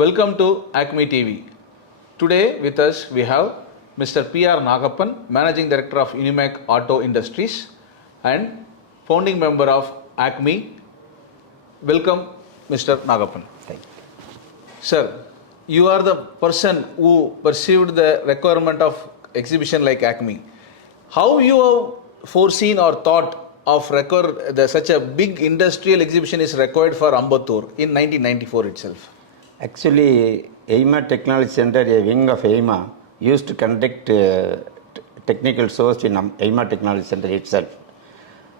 Welcome to ACMEE TV. Today with us we have Mr. P.R Nagappan, Managing Director of Unimac Auto Industries and founding member of ACMEE. Welcome, Mr. Nagappan. Thank you. Sir, you are the person who perceived the requirement of exhibition like ACMEE. How you have foreseen or thought of such a big industrial exhibition is required for Ambattur in 1994 itself? Actually, ACMEE Technology Center, a wing of ACMEE, used to conduct technical shows in ACMEE Technology Center itself.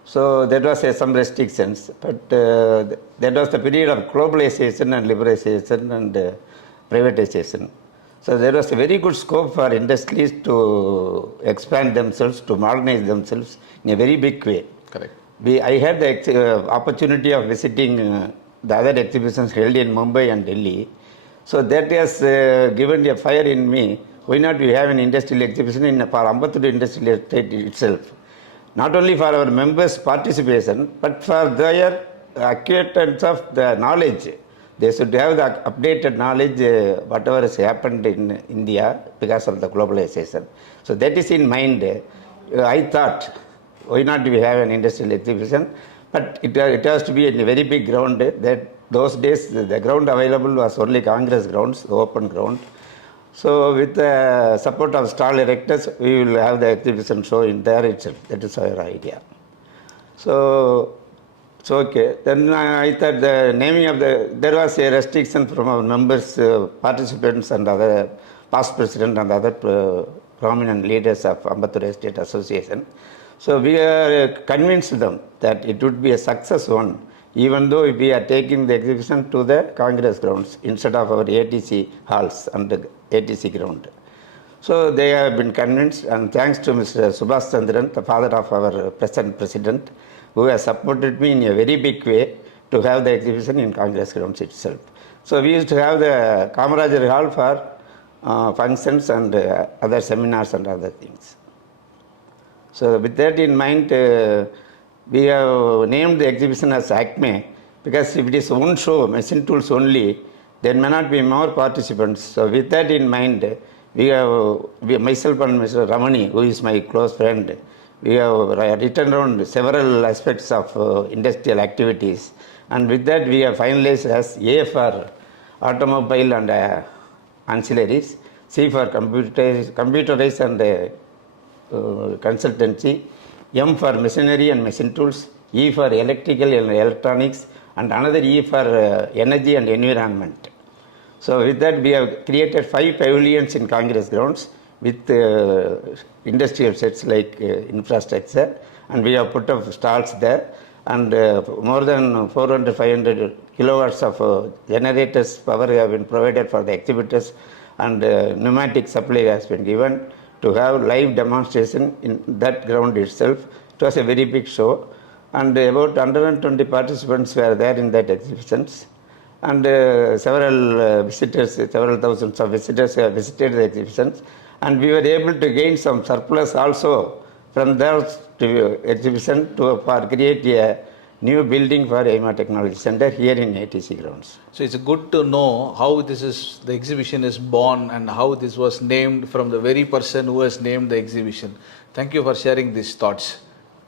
So there was some restrictions, but that was the period of globalization and liberalization and privatization. So there was a very good scope for industries to expand themselves, to modernize themselves in a very big way. Correct. I had the opportunity of visiting the other exhibitions held in Mumbai and Delhi. So that has given a fire in me. Why not we have an industrial exhibition for Ambattur industrial estate itself? Not only for our members' participation, but for their acquaintance of the knowledge. They should have the updated knowledge, whatever has happened in India because of the globalization. So that is in mind. I thought, why not we have an industrial exhibition? But it has to be in a very big ground. That those days the ground available was only Congress grounds, the open ground. So with the support of stall erectors, we will have the exhibition show in there itself. That is our idea. So okay. Then I thought the naming of there was a restriction from our members, participants and other past president and other prominent leaders of Ambattur Estate Association. So we convinced them that it would be a success one, even though we are taking the exhibition to the Congress grounds instead of our ATC halls and the ATC ground. So they have been convinced, and thanks to Mr. Subhash Chandran, the father of our present president, who has supported me in a very big way to have the exhibition in Congress grounds itself. So we used to have the Kamarajar Hall for functions and other seminars and other things. So with that in mind, we have named the exhibition as ACMEE, because if it is one show, machine tools only, there may not be more participants. So with that in mind, myself and Mr. Ramani, who is my close friend, we have written down several aspects of industrial activities, and with that we have finalized as A for automobile and ancillaries, C for computerized and consultancy, M for machinery and machine tools, E for electrical and electronics, and another E for energy and environment. So with that we have created 5 pavilions in Congress grounds with industrial sets like infrastructure, and we have put up stalls there, and more than 400-500 kilowatts of generators power have been provided for the exhibitors, and pneumatic supply has been given to have live demonstration in that ground itself. It was a very big show, and about 120 participants were there in that exhibitions, and several thousands of visitors have visited the exhibitions, and we were able to gain some surplus also from that exhibition for create a new building for ACMEE Technology Center here in ATC grounds. So it's good to know how the exhibition is born and how this was named from the very person who has named the exhibition. Thank you for sharing these thoughts.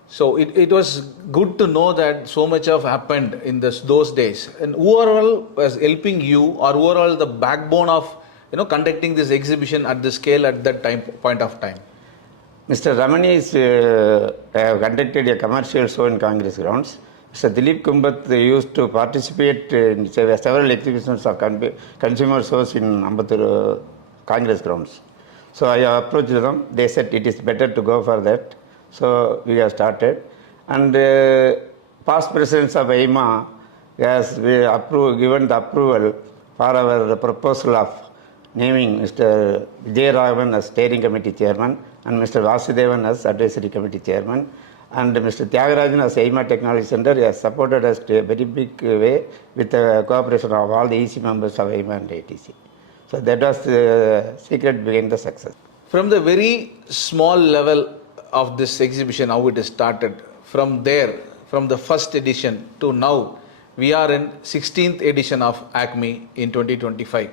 So it was good to know that so much have happened in those days. And overall was helping you, or overall the backbone of conducting this exhibition at the scale at that point of time? Mr. Ramani have conducted a commercial show in Congress grounds. Mr. Dilip Kumbat used to participate in several exhibitions of consumer shows in Ambattur Congress grounds. So I approached them. They said it is better to go for that. So we have started. And past presidents of ACMEE has given the approval for our proposal of naming Mr. P.R Nagappan as steering committee chairman and Mr. Vasudevan as advisory committee chairman, and Mr. Tyagarajan as ACMEE Technology Center has supported us to a very big way with the cooperation of all the EC members of ACMEE and ATC. So that was the secret behind the success. From the very small level of this exhibition, how it is started, from there, from the first edition to now, We are in 16th edition of ACMEE in 2025.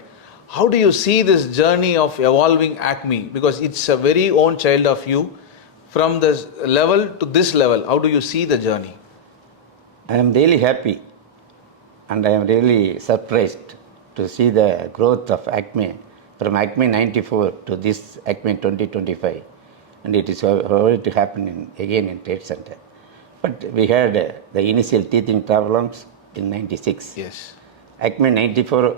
How do you see this journey of evolving ACMEE? Because it's a very own child of you. From this level to this level, how do you see the journey? I am really happy and I am really surprised to see the growth of ACMEE from ACMEE 94 to this ACMEE 2025. And it is going to happen again in Trade Center. But we had the initial teething problems in 96. Yes. ACMEE 94,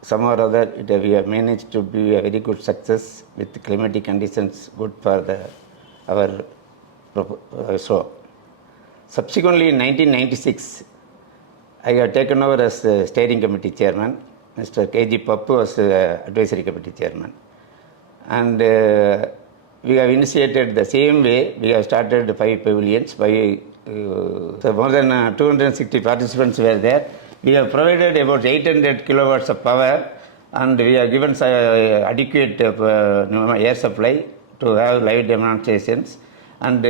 somehow or other, we have managed to be a very good success with climatic conditions good for our show. Subsequently, in 1996, I have taken over as the steering committee chairman. Mr. K.G. Pappu was advisory committee chairman. And we have initiated the same way. We have started 5 pavilions. So more than 260 participants were there. We have provided about 800 kilowatts of power, and we have given adequate air supply to have live demonstrations. And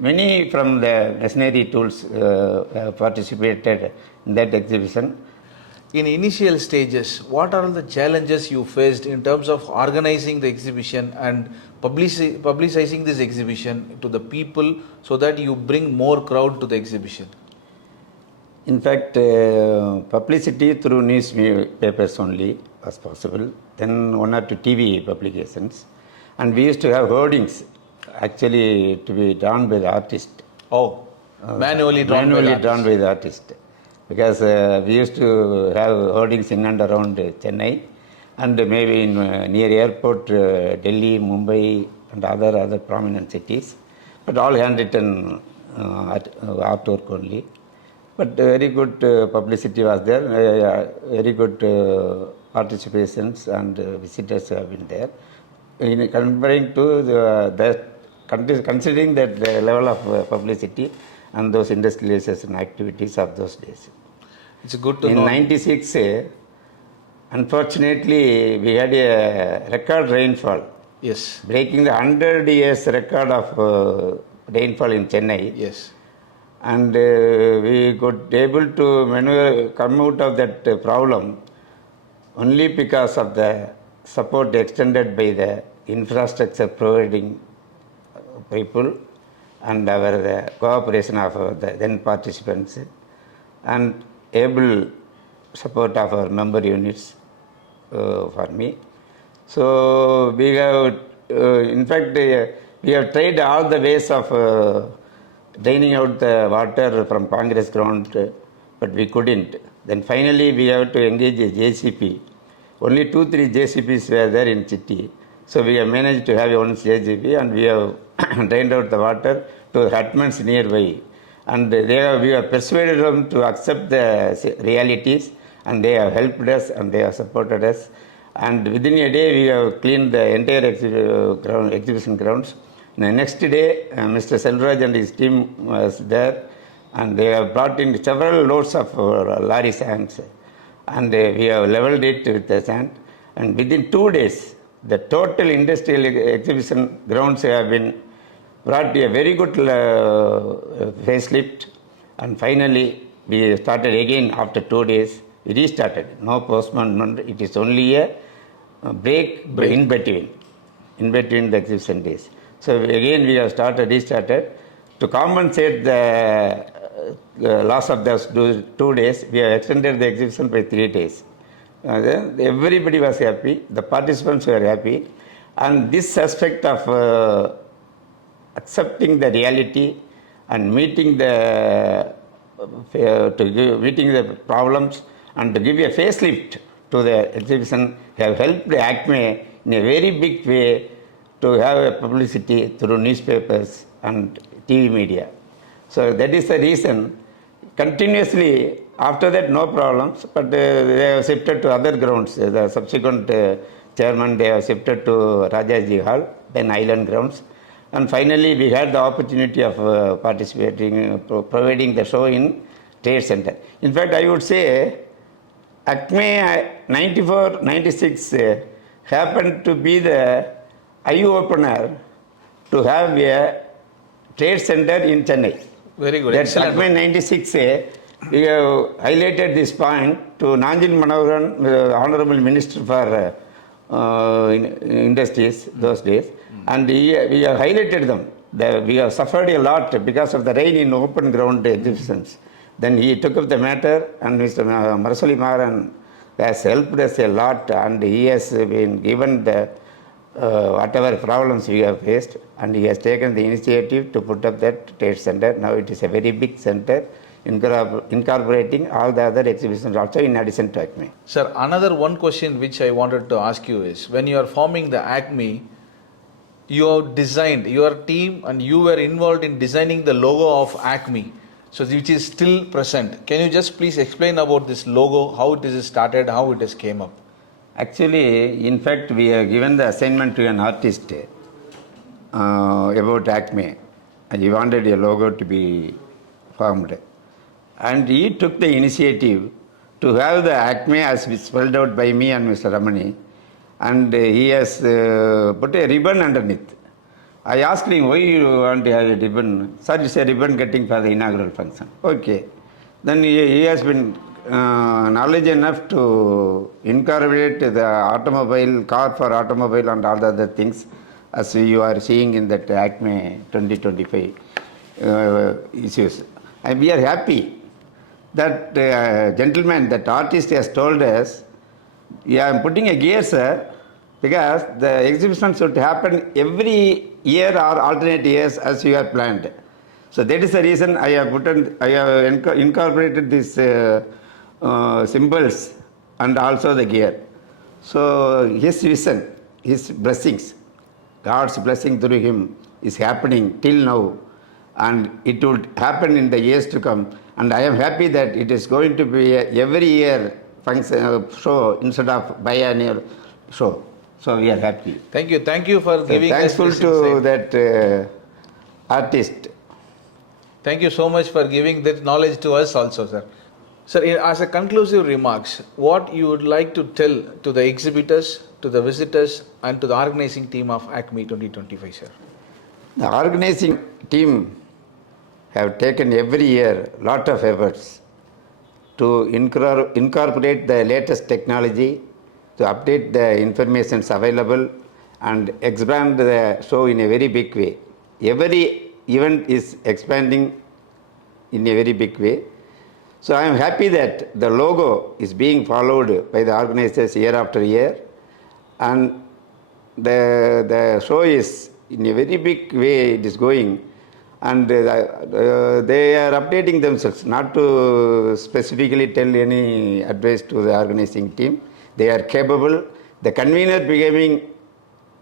many from the machinery tools have participated in that exhibition. In initial stages, what are the challenges you faced in terms of organizing the exhibition and publicizing this exhibition to the people so that you bring more crowd to the exhibition? In fact, publicity through newspapers only was possible. Then 1 or 2 TV publications. And we used to have hoardings actually to be drawn by the artist. Oh, manually drawn by the artist. Because we used to have hoardings in and around Chennai and maybe in near airport, Delhi, Mumbai and other prominent cities. But all handwritten artwork only. But very good publicity was there, very good participations and visitors have been there. In comparing to considering that level of publicity and those industrialization activities of those days. It's good to know. In 96, unfortunately, we had a record rainfall. Yes. Breaking the 100 years record of rainfall in Chennai. Yes. And we got able to come out of that problem only because of the support extended by the infrastructure providing people and the cooperation of the then participants and able support of our member units for me. So we have, in fact, we have tried all the ways of draining out the water from Congress ground, but we couldn't. Then finally we have to engage a JCP. Only 2-3 JCPs were there in city. So we have managed to have one JCP and we have drained out the water to hutments nearby. And we have persuaded them to accept the realities and they have helped us and they have supported us. And within a day we have cleaned the entire exhibition grounds. The next day, Mr. Selvaraj and his team was there, and they have brought in several loads of lorry sands, and we have leveled it with the sand. And within 2 days, the total industrial exhibition grounds have been brought a very good facelift, and finally we started again after 2 days. We restarted, no postponement. It is only a break in between the exhibition days. So again we have restarted. To compensate the loss of those 2 days, we have extended the exhibition by 3 days. Everybody was happy, the participants were happy, and this aspect of accepting the reality and meeting the problems and to give a facelift to the exhibition have helped ACMEE in a very big way to have a publicity through newspapers and TV media. So that is the reason. Continuously, after that no problems, but they have shifted to other grounds. The subsequent chairman, they have shifted to Rajaji Hall, then Island grounds. And finally, we had the opportunity of providing the show in Trade Center. In fact, I would say ACMEE 94-96 happened to be the eye-opener to have a trade center in Chennai. Very good. That's ACMEE 96 we have highlighted this point to Nanjin Manoharan, Honorable Minister for Industries those days, and we have highlighted them. We have suffered a lot because of the rain in open ground exhibitions. Then he took up the matter, and Mr. Marasoli Maran has helped us a lot, and he has been given the whatever problems we have faced, and he has taken the initiative to put up that trade center. Now it is a very big center, incorporating all the other exhibitions also in addition to ACMEE. Sir, another one question which I wanted to ask you is, when you are forming the ACMEE, you have designed, your team and you were involved in designing the logo of ACMEE, so which is still present. Can you just please explain about this logo, how it is started, how it has came up? Actually, in fact, we have given the assignment to an artist about ACMEE, and he wanted a logo to be formed. And he took the initiative to have the ACMEE as spelled out by me and Mr. Ramani, and he has put a ribbon underneath. I asked him, why you want to have a ribbon? Sir, it's a ribbon cutting for the inaugural function. Okay. Then he has been knowledge enough to incorporate the automobile, car for automobile and all the other things as you are seeing in that ACMEE 2025 issues. And we are happy that gentleman, that artist has told us, yeah, I am putting a gear, sir, because the exhibition should happen every year or alternate years as you have planned. So that is the reason I have incorporated these symbols and also the gear. So his vision, his blessings, God's blessing through him is happening till now, and it will happen in the years to come. And I am happy that it is going to be a every year function show instead of biennial show. So we are happy. Thank you for giving us thankful this to insight. that artist. Thank you so much for giving that knowledge to us also, sir. Sir, as a conclusive remarks, what you would like to tell to the exhibitors, to the visitors, and to the organizing team of ACMEE 2025, sir? The organizing team have taken every year lot of efforts to incorporate the latest technology, to update the information available, and expand the show in a very big way. Every event is expanding in a very big way. So I am happy that the logo is being followed by the organizers year after year, and the show is in a very big way it is going, and they are updating themselves, not to specifically tell any advice to the organizing team. They are capable. The convener becoming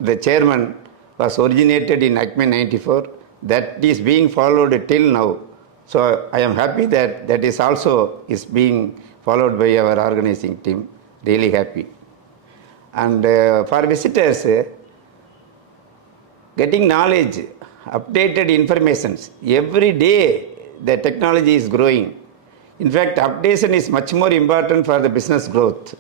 the chairman was originated in ACMEE 94. That is being followed till now. So I am happy that that is also is being followed by our organizing team. Really happy. And for visitors, getting knowledge, updated informations. Every day the technology is growing. In fact, updation is much more important for the business growth,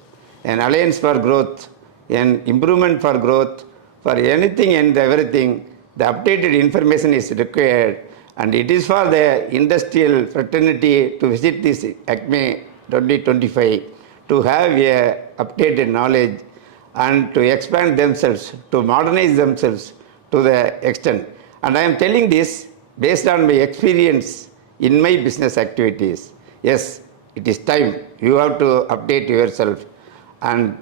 an alliance for growth, an improvement for growth, for anything and everything. The updated information is required, and it is for the industrial fraternity to visit this ACMEE 2025 to have a updated knowledge and to expand themselves, to modernize themselves to the extent. And I am telling this based on my experience in my business activities. Yes, it is time. You have to update yourself, and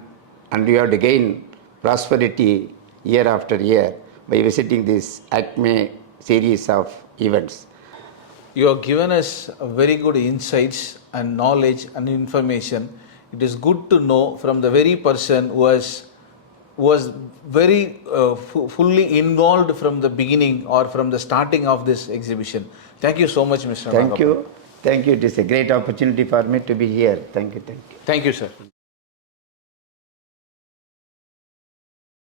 you have to gain prosperity year after year by visiting this ACMEE series of events. You have given us very good insights and knowledge and information. It is good to know from the very person who was very fully involved from the beginning or from the starting of this exhibition. Thank you so much, Mr. Thank Nagappan. you. Thank you. It is a great opportunity for me to be here. Thank you. Thank you. Thank you, sir.